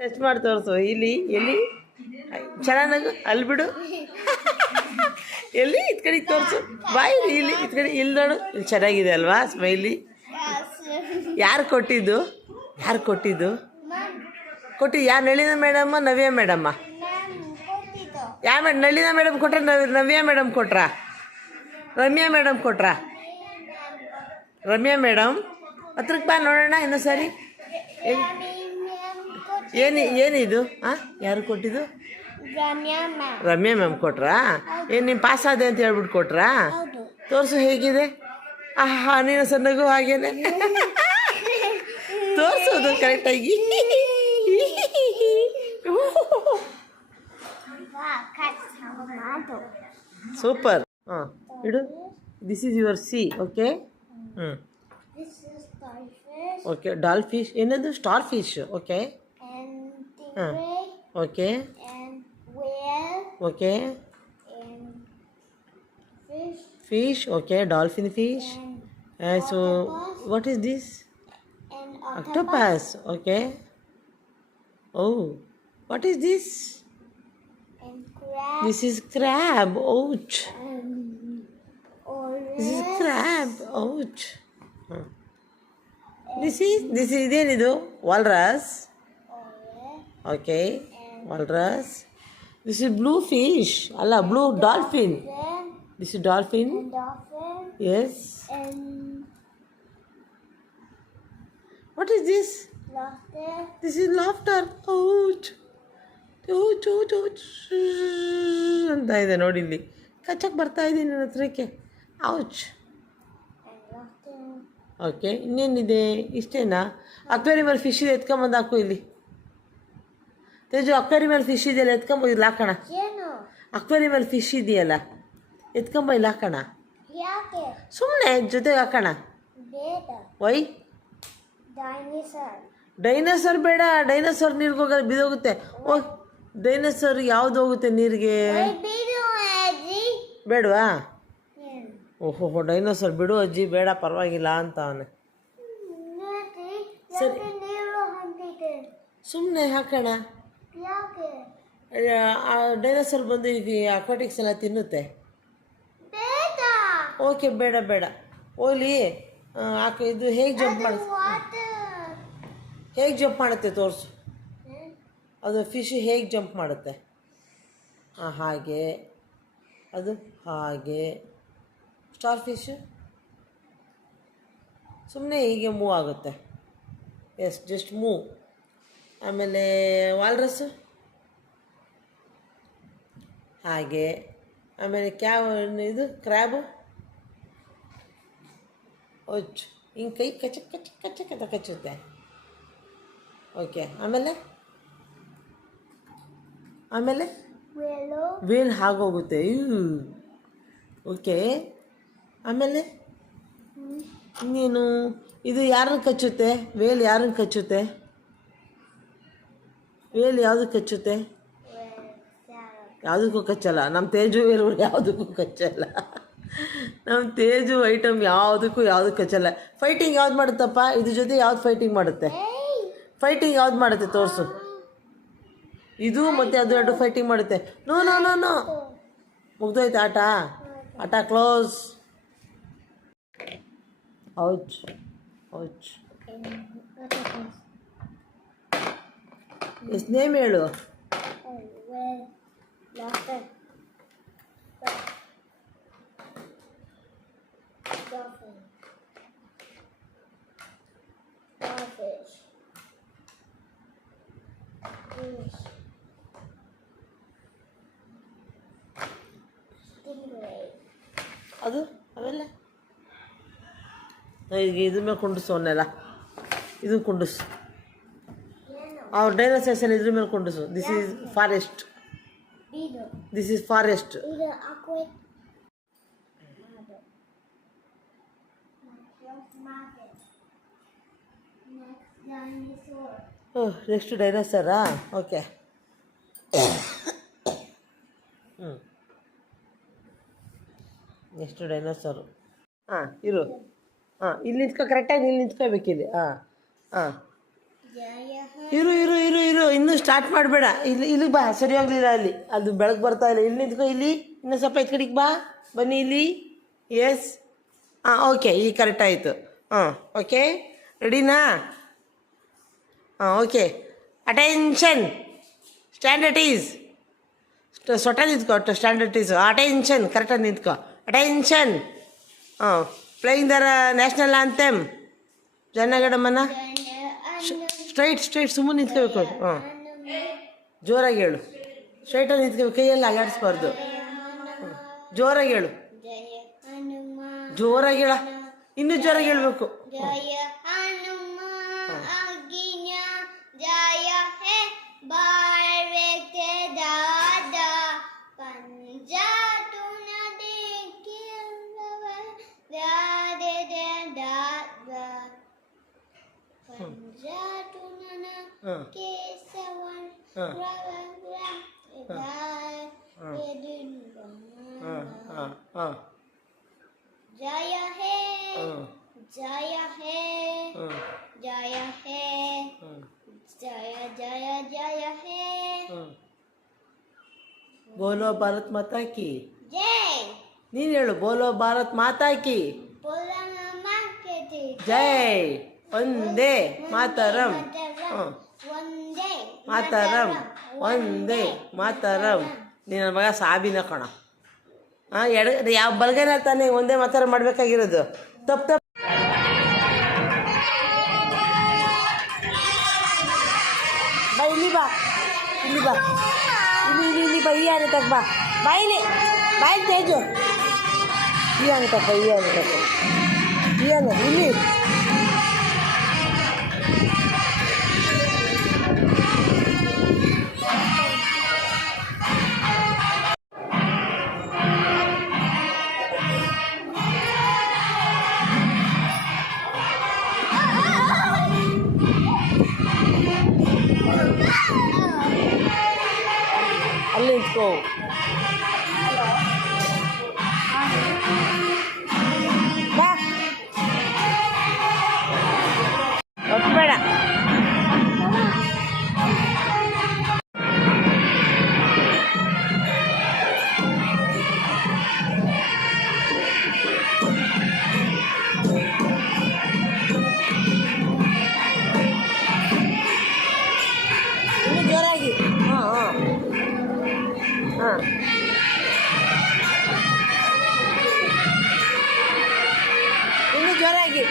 Touch ಮಾಡಿ ತೋರಿಸು. ಇಲ್ಲಿ ಎಲ್ಲಿ ಚೆನ್ನಾಗಿ ಅಲ್ಲಿ ಬಿಡು. ಎಲ್ಲಿ ಇದ್ ಕಡೆಗೆ ತೋರಿಸು. ಬಾಯ್ ಇಲ್ಲಿ ಇದ್ ಕಡೆ ಇಲ್ಲಿ ನೋಡು. ಇಲ್ಲಿ ಚೆನ್ನಾಗಿದೆ ಅಲ್ವಾ ಸ್ಮೈಲಿ? ಯಾರು ಕೊಟ್ಟಿದ್ದು? ಯಾರು ಕೊಟ್ಟಿದ್ದು? ಯಾರು? ನಳಿನ ಮೇಡಮ್ಮ, ನವ್ಯ ಮೇಡಮ್ಮ? ಯಾವ ನಳಿನ ಮೇಡಮ್ ಕೊಟ್ರ, ನವ್ಯ ಮೇಡಮ್ ಕೊಟ್ರಾ, ರಮ್ಯಾ ಮೇಡಮ್ ಕೊಟ್ರಾ? ರಮ್ಯಾ ಮೇಡಮ್ ಹತ್ರಕ್ಕೆ ಬಾ ನೋಡೋಣ ಇನ್ನೊಂದು ಸಾರಿ. ಏನಿದು? ಹಾಂ, ಯಾರು ಕೊಟ್ಟಿದ್ದು? ರಮ್ಯಾ ಮ್ಯಾಮ್ ಕೊಟ್ರಾ? ಏನು ನಿಮ್ಮ ಪಾಸ್ ಆದೆ ಅಂತ ಹೇಳ್ಬಿಟ್ಟು ಕೊಟ್ರಾ? ತೋರಿಸು ಹೇಗಿದೆ. ಆಹಾ, ನೀನು ಸಣ್ಣಗೂ ಹಾಗೇನೆ ತೋರಿಸೋದು ಕರೆಕ್ಟಾಗಿ. ಸೂಪರ್. ಹಾಂ ಇಡು. This is your C. Okay. ಹ್ಞೂ ಓಕೆ. ಡಾಲ್ ಫಿಶ್ ಏನದು? Star fish. ಓಕೆ. ಹಾಂ okay okay. Fish, okay, dolphin fish. So, what is this? Octopus, okay. Oh, what is this? This is crab. Ouch. This is crab. Ouch. This is idenidu? Walrus. Okay, walrus. This is blue fish. Allah, blue dolphin. This is dolphin. Yes. What is this? Laughter. This is laughter. Ouch. Ouch, ouch, ouch. ಅಂತ ಇದೆ ನೋಡಿ, ಇಲ್ಲಿ ಕಚ್ಚಕ್ಕೆ ಬರ್ತಾ ಇದ್ದೀನಿ ನನ್ನ ಹತ್ರಕ್ಕೆ. Ouch. Okay, ಇನ್ನೇನಿದೆ? ಇಷ್ಟೇನಾ? ಅಕ್ವೇರಿಯಮಲ್ಲಿ ಫಿಶ್ ಇದೆ, ಎತ್ಕೊಂಬಂದು ಹಾಕು ಇಲ್ಲಿ. ತೇಜು, ಅಕ್ವೇರಿಯಮಲ್ಲಿ ಫಿಶ್ ಇದೆಯಲ್ಲ, ಎತ್ಕೊಂಬ ಇಲ್ಲಿ ಹಾಕೋಣ. ಅಕ್ವೇರಿಯಮಲ್ಲಿ ಫಿಶ್ ಇದೆಯಲ್ಲ, ಎತ್ಕೊಂಬ ಇಲ್ಲಿ ಹಾಕೋಣ. ಸುಮ್ಮನೆ ಜೊತೆಗೆ ಹಾಕೋಣ. ವೈ? ಡೈನೋಸರ್ ಬೇಡ. ಡೈನೋಸರ್ ನೀರಿಗೆ ಹೋಗಲ್ಲ, ಬಿದೋಗುತ್ತೆ. ಓ, ಡೈನೋಸರ್ ಯಾವ್ದು ಹೋಗುತ್ತೆ ನೀರಿಗೆ? ಬೇಡವಾ? ಓಹೋ, ಡೈನೋಸರ್ ಬಿಡು ಅಜ್ಜಿ, ಬೇಡ ಪರವಾಗಿಲ್ಲ ಅಂತ ಅವನು. ಸರಿ, ಸುಮ್ಮನೆ ಹಾಕೋಣ. ಡೈನೋಸರ್ ಬಂದು ಈಗ ಅಕ್ವಾಟಿಕ್ಸ್ ಎಲ್ಲ ತಿನ್ನುತ್ತೆ. ಓಕೆ, ಬೇಡ ಬೇಡ. ಓಲಿ ಇದು ಹೇಗೆ ಜಂಪ್ ಮಾಡುತ್ತೆ? ಹೇಗೆ ಜಂಪ್ ಮಾಡುತ್ತೆ ತೋರಿಸು. ಅದು ಫಿಶ್ ಹೇಗೆ ಜಂಪ್ ಮಾಡುತ್ತೆ? ಹಾಂ, ಹಾಗೆ. ಅದು ಹಾಗೆ. ಸ್ಟಾರ್ ಫಿಶ್ ಸುಮ್ಮನೆ ಹೀಗೆ ಮೂವ್ ಆಗುತ್ತೆ. Yes, just move. ಆಮೇಲೆ ವಾಲ್ರಸ್ಸು ಹಾಗೆ. ಆಮೇಲೆ ಇದು ಕ್ರ್ಯಾಬು ಒಚ್ಚು ಹಿಂಗೆ ಕೈ ಕಚ್ಚಕ್ ಕಚ್ಚಕ್ ಕಚ್ಚಕ್ ಅಂತ ಕಚ್ಚುತ್ತೆ. ಓಕೆ, ಆಮೇಲೆ ವೇಲ್ ಹಾಗೋಗುತ್ತೆ. ಓಕೆ, ಆಮೇಲೆ ನೀನು ಇದು ಯಾರನ್ನು ಕಚ್ಚುತ್ತೆ? ವೇಲ್ ಯಾರನ್ನು ಕಚ್ಚುತ್ತೆ? ವೇಲ್ ಯಾವುದಕ್ಕೆ ಕಚ್ಚುತ್ತೆ? ಯಾವುದಕ್ಕೂ ಕಚ್ಚಲ್ಲ. ನಮ್ಮ ತೇಜು ವೇಲ್ ಯಾವುದಕ್ಕೂ ಕಚ್ಚಲ್ಲ. ನಮ್ಮ ತೇಜು ಐಟಮ್ ಯಾವುದಕ್ಕೂ ಕಚ್ಚಲ್ಲ. ಫೈಟಿಂಗ್ ಯಾವ್ದು ಮಾಡುತ್ತಪ್ಪ? ಇದ್ರ ಜೊತೆ ಯಾವ್ದು ಫೈಟಿಂಗ್ ಮಾಡುತ್ತೆ? ಫೈಟಿಂಗ್ ಯಾವ್ದು ಮಾಡುತ್ತೆ ತೋರಿಸು. ಇದು ಮತ್ತು ಅದು ಎರಡು ಫೈಟಿಂಗ್ ಮಾಡುತ್ತೆ. ನೋ ನೋ ನೋ ನೋ, ಮುಗ್ದೋಯ್ತು ಆಟ. ಆಟ ಕ್ಲೋಸ್. Ouch ouch. ಎಷ್ಟು ನೇಮ್ ಹೇಳು? ಅದು ಅವೆಲ್ಲ ಈಗ ಇದ್ರ ಮೇಲೆ ಕುಂಡಿಸು. ಅವನ್ನೆಲ್ಲ ಇದನ್ನು ಕುಂಡಿಸು. ಅವ್ರ ಡೈನೋಸರ್ಸನ್ನು ಇದ್ರ ಮೇಲೆ ಕುಂಡಿಸು. This is forest. This is forest. Oh, next ಡೈನೋಸರಾ? ಓಕೆ. Next dinosaur. ಹಾಂ, ಇರು. ಹಾಂ, ಇಲ್ಲಿ ಕರೆಕ್ಟಾಗಿ ಇಲ್ಲಿ ನಿಂತ್ಕೋಬೇಕಿಲ್ಲಿ. ಹಾಂ ಹಾಂ, ಇರು ಇರು ಇರು ಇರು. ಇನ್ನೂ ಸ್ಟಾರ್ಟ್ ಮಾಡಬೇಡ. ಇಲ್ಲಿ ಬಾ, ಸರಿ ಹೋಗ್ಲಿಲ್ಲ ಅಲ್ಲಿ, ಅದು ಬೆಳಕು ಬರ್ತಾ ಇಲ್ಲ. ಇಲ್ಲಿ ನಿಂತ್ಕೊ, ಇಲ್ಲಿ ಇನ್ನೂ ಸ್ವಲ್ಪ ಎತ್ ಕಡೆಗೆ ಬಾ. ಬನ್ನಿ ಇಲ್ಲಿ. ಎಸ್, ಹಾಂ, ಓಕೆ, ಈಗ ಕರೆಕ್ಟ್ ಆಯಿತು. ಹಾಂ, ಓಕೆ, ರೆಡಿನಾ? ಹಾಂ, ಓಕೆ. Attention, standard is. ಸೊಟ್ಟ ನಿಂತ್ಕೊ, ಸ್ಟ್ಯಾಂಡರ್ಡ್ ಈಸು. ಅಟೆನ್ಷನ್, ಕರೆಕ್ಟಾಗಿ ನಿಂತ್ಕೊ. ಅಟೆನ್ಷನ್. ಹಾಂ, playing the national anthem, Janaganamana. Straight ಸುಮ್ಮನೆ ನಿಂತ್ಕೋಬೇಕು. ಹಾಂ, ಜೋರಾಗಿ ಹೇಳು. ಸ್ಟ್ರೈಟಾಗಿ ನಿಂತ್ಕೋಬೇಕು, ಕೈಯಲ್ಲಿ ಅಲ್ಲಾಡಿಸ್ಬಾರ್ದು. ಜೋರಾಗಿ ಹೇಳು. ಜೋರಾಗಿ ಹೇಳ, ಇನ್ನೂ ಜೋರಾಗಿ ಹೇಳ್ಬೇಕು. जय हे जय हे जय हे जय जय जय हे। बोलो भारत माता की जय। ನೀನು ಹೇಳು. ಬೋಲೋ ಭಾರತ್ ಮಾತಾ ಕಿ बोलो मामा के ಜೈ. ಒಂದೇ ಮಾತರಂ. वंदे ಮಾತರಂ, ಒಂದೇ ಮಾತರಂ. ನೀನು ನನ್ನ ಮಗ ಸಾಬಿನ ಕಣ. ಹಾಂ, ಯಾವ ಬಲ್ಗೈನ ತಾನೇ ಒಂದೇ ಮಾತಾರ ಮಾಡಬೇಕಾಗಿರೋದು. ತಪ್ಪು. ಬಾ, ಇಲ್ಲಿ ಬಾ, ಇಲ್ಲಿ ಬಾ, ಇಲ್ಲಿ ಬಾ. ಈ ಆನೆ ತಕ್ಕ ಬಾ, ಬಾಯಿಲಿ ತೇಜು. ಈ ಆನೆ ತಕ್ಕ, ಈ ಆನೆ ಇಲ್ಲಿ. ಅಲ್ಲಿ ನಿಂತ್ಕೋ. ಬಾ, ಒಪ್ಪಬೇಡ. ಇನ್ನು ಜೋರಾಗಿ. ಹಾಂ, ಇನ್ನು ಜೋರಾಗಿ.